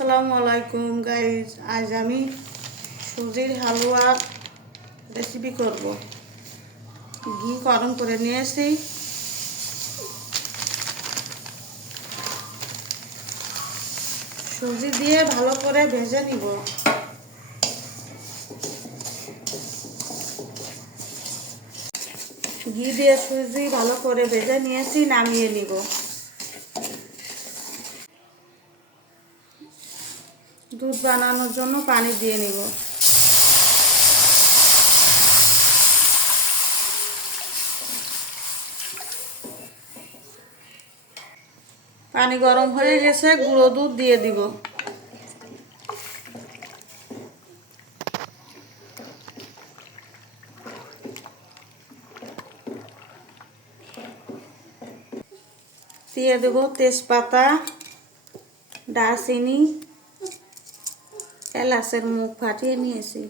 আসসালামু আলাইকুম গাইজ আজ আমি সুজির হালুয়া রেসিপি করব। ঘি গরম করে নিয়েছি। সুজি দিয়ে ভালো করে ভেজে নিব। ঘি দিয়ে সুজি ভালো করে ভেজে নিয়েছি, নামিয়ে নিব। দুধ বানানোর জন্য পানি দিয়ে নিব। পানি গরম হয়ে গেছে, গুঁড়ো দুধ দিয়ে দিব। দিয়ে দেব তেজপাতা, দারচিনি এলাচের মুখ ফাটিয়ে নিয়েছি।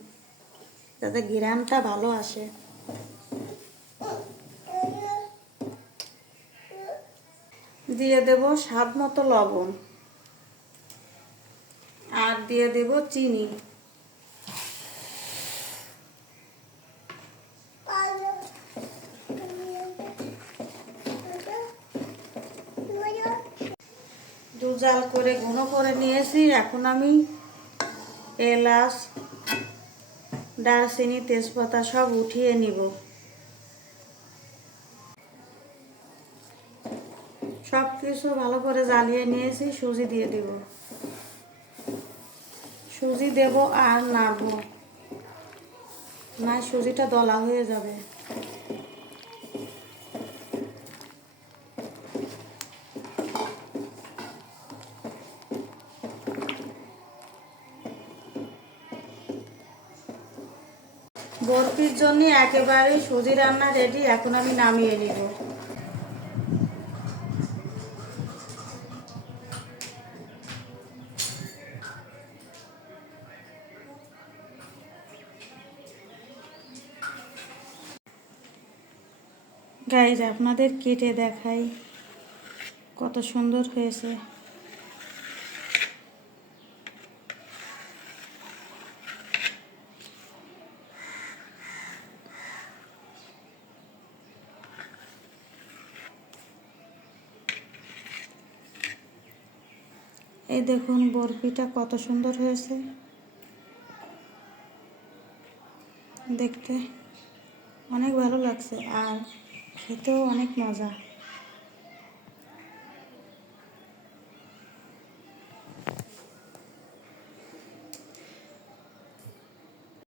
যাতে ঘিরানটা ভালো আসে। দিয়ে দেব স্বাদ মতো লবণ। আর দিয়ে দেব চিনি। দু জাল করে ঘন করে নিয়েছি। এখন আমি এলাচ, দারচিনি, তেজপাতা সব উঠিয়ে নিব। সব কিছু ভালো করে জ্বালিয়ে নিয়েছি, সুজি দিয়ে দিব। সুজি দেব আর নাড়ব। না, সুজিটা দলা হয়ে যাবে। বরফির জন্য একেবারে সুজি রান্না রেডি, এখন আমি নামিয়ে নিব। গাইজ আপনাদের কেটে দেখাই কত সুন্দর হয়েছে। এই দেখুন বরফিটা কত সুন্দর হয়েছে। দেখতে অনেক ভালো লাগছে আর খেতেও অনেক মজা।